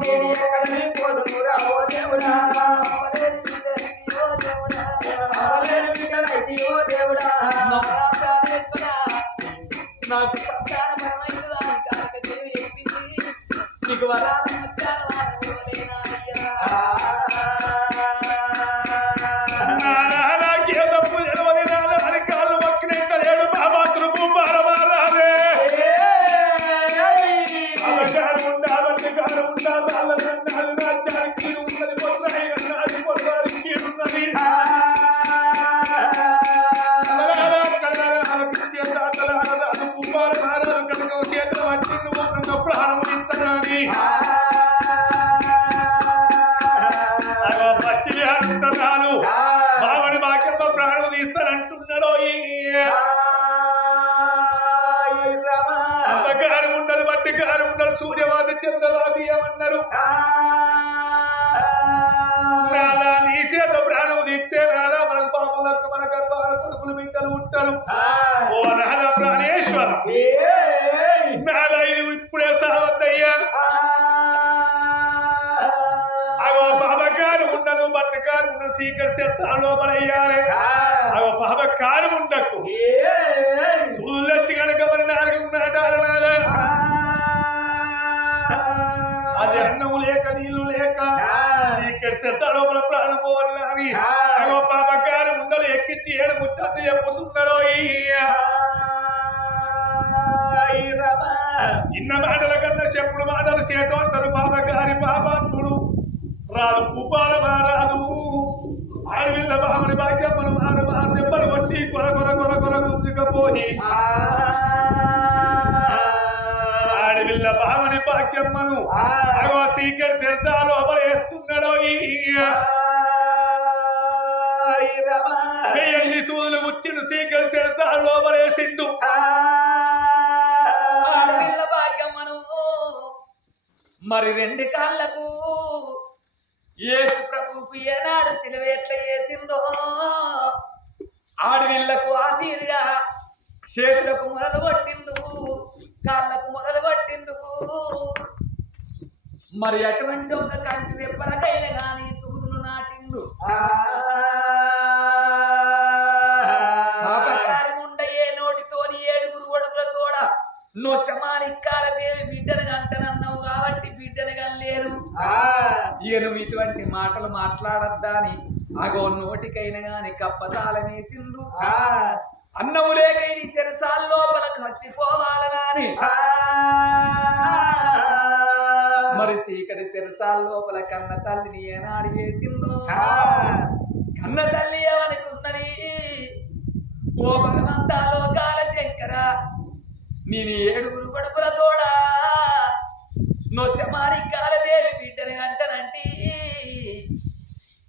నేను ఎక్కడనే కొడుకులు బిడ్డలు ఉంటారు. ఓ నాద ప్రాణేశ్వర. ఇది ఇప్పుడే సావద్దయ్యా. అగో బాబకారు ఉండను బట్టకారు ఉన్న సీకర్ చెత్త లోపలయ్యారే అగో బాబకారు ఉండకు. సూళ్ళొచ్చి కనుక మరి నాలుగు నాటాలనాల అది అన్నం లేక నీళ్ళు లేక సీకర్ చెత్త లోపల ప్రాణం పోవాలని అగో బాబకారు ఉండలు ఎక్కించి ఏడు ముచ్చట్లు చెప్పుతున్నారో ఇన్న మాటల కన్నా చెప్పుడు మాటలు చేతో అంటారు బాబగారి పాపాత్ముడు. రాదు భూపాల మారాదు ఆడవిల్ల బామని భాగ్యమ్మను మారు మారు దెబ్బలు కొట్టి కొర కొర కొర కొర ముందుకపోయి ఆడవిల్ల బామని భాగ్యమ్మను సీకర్ శ్రద్ధ లోపల వేస్తున్నాడో వెయ్యి సూదులు వచ్చిన సీకర్ శ్రద్ధ లోపల వేసిండు ఆడపిల్ల భాగ్యమ్మను మరి రెండు కాళ్ళకు ఏసు ప్రభుకు ఏనాడు సిలువేట్ల వేసిందో నొష్టమానిక్కాల దేవి బిడ్డను గంటనన్నావు కాబట్టి బిడ్డను గనలేరు ఈయన ఇటువంటి మాటలు మాట్లాడద్దా అని అగో నోటికైనా గాని కప్పతాలనేసిండు అన్నము లేక ఈ శరసాల లోపల చచ్చిపోవాలని మరి సీకరి శరసాల లోపల కన్న తల్లిని ఏనాడు చేసిందో కన్న తల్లి ఏమనుకున్నది ఓ భగవంతా లోకాల శంకర నేను ఏడుగురు కొడుకుల తోడా? నొచ్చమారి కాలదేవి బిడ్డని అంటనంటి.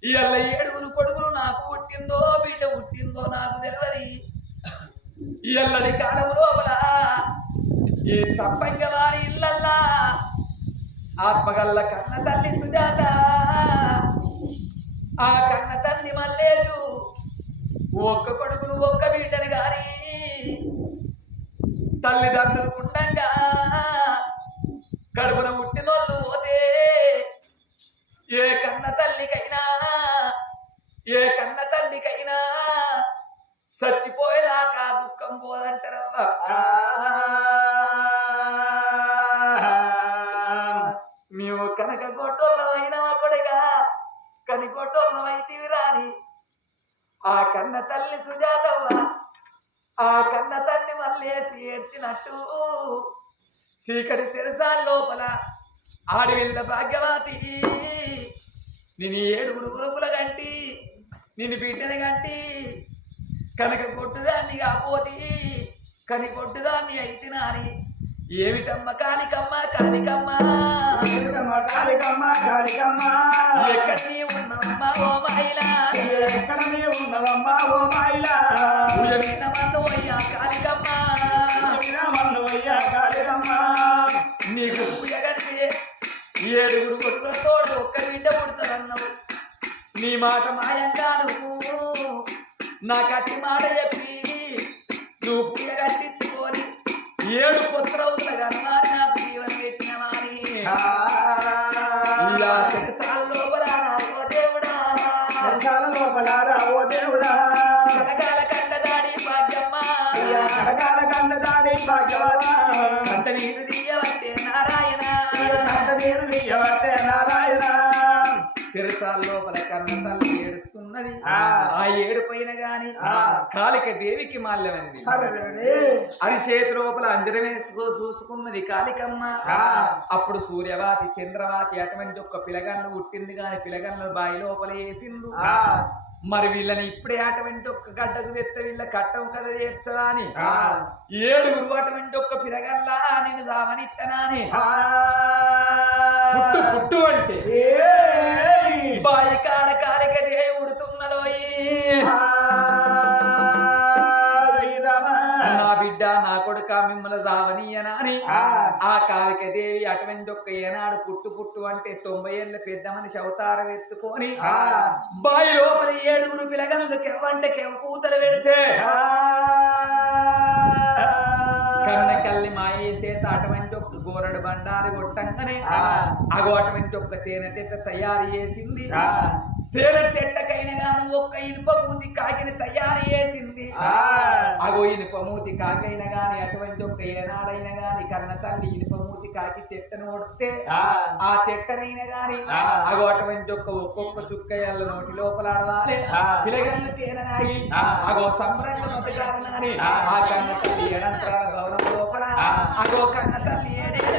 ఇవాళ ఏడుగురు కొడుకులు నాకు పుట్టిందో బిడ్డ పుట్టిందో నాకు తెలియదు ఇల్లడి కాలం లోపల ఈ సప్పంగ వారి ఇల్లల్లా? ఆత్మగల్ల కన్న తల్లి సుజాత. ఆ కన్న తల్లి మల్లేషు ఒక్క కొడుకులు ఒక్క బిడ్డని గాని. తల్లిదండ్రులు ఉండగా కడుపున పుట్టినోళ్ళు పోతే ఏ కన్న తల్లికైనా ఏ కన్న తల్లికైనా చచ్చిపోయినాక దుఃఖం పోదంటారమ్మా మేము కనుక గొడ్డోళ్ళమైనా కొడుగా కని గొట్టోళ్ళమైతే రాని ఆ కన్న తల్లి సుజా కన్న తల్లి మళ్ళేసి ఏడ్చినట్టు చీకటి శిరసాల లోపల ఆడవిల్ల భాగ్యవతి. నేను ఏడుగురు గురుకుల గంటి నేను బిడ్డని గంటి కనుక కొట్టుదాన్ని కాపోతి కని కొట్టుదాన్ని అయితే నాని. ఏమిటమ్మ కాలికమ్మ కాలికమ్మ కాళికమ్మ కాళికమ్మ ఎక్కడ నీ ఉన్నవమ్మ ఓ మహిళ? ఎక్కడ నీవు ఉన్నవమ్మా ఓ మాయిలా మాట మాయంగా నువ్వు నా కట్టి మాట చెప్పి నువ్వు పుల్ల కట్టించుకొని ఏడు పుత్రవుతుల కన్నారి నాకు జీవనం పెట్టినవాని ఇలా శిరసాల లోపల ఓ దేవుడా. చెరసాల లోపల ఓ దేవుడా. కనకాల కండదాడి భాగ్యమ్మ. కడకాల కన్న దాడి భాగ్యవరా అంత నీరు తీయవట్టే నారాయణ. నారాయణ. శిరసాల లోపల కన్న తల్లి ఏడుస్తున్నది ఆ. ఏడు పైన గాని ఆ. కాలిక దేవికి మాల్యమైంది అది చేతి లోపల అంజనమేసుకో చూసుకున్నది కాళికమ్మ ఆ. అప్పుడు సూర్యవాతి చంద్రవాతి అటువంటి ఒక్క పిలగన్ను పుట్టింది గాని పిలగన్ను బాయి లోపల వేసిండు. మరి వీళ్ళని ఇప్పుడే అటువంటి ఒక్క గడ్డకు తెస్తే వీళ్ళ కట్టం కథ చేర్చదా అని. ఏడుగురు అటువంటి ఒక్క పిలగల్లా నేను ఆ. పుట్టు పుట్టు అంటే నా బిడ్డ నా కొడుక మిమ్మల్ని సావనీయనా అని ఆ. ఆ కాలిక దేవి అటువంటి ఒక్క ఏనాడు పుట్టు పుట్టు అంటే తొంభై ఏళ్ళ పెద్ద మనిషి అవతారం ఎత్తుకొని. బాయి లోపల ఏడుగురు పిలగలు కెవ్వంటే కెవ్వ కూతలు పెడితే. కన్న కల్లి మాయ చేత అటువంటి ఒక్క గోరడు బండారు కొట్టంగానే ఆ. అగో అటువంటి ఒక్క తేనె తయారు చేసింది. తేనె తెట్టకైన గాను ఒక్క ఇనుప మూతి కాకిని తయారు చేసింది. అగో ఇనుప మూతి కాకైన గాని అటువంటి ఒక్క ఏనాడైన గాని కన్న తల్లి ఇనుప మూతి కాకి చెట్టను కొడితే ఆ. చెట్టనైన గాని. అగో అటువంటి ఒక్క ఒక్కొక్క చుక్కయ్యల నోటి లోపల ఆడవాలి. పిలగన్ను తేనె నాగి ఆ. అగో సంబరంగా మతకారని ఆ. కన్న తల్లి ఎడంతరాల గౌరవం లోపల. అగో కన్న తల్లి ఏడేళ్ళ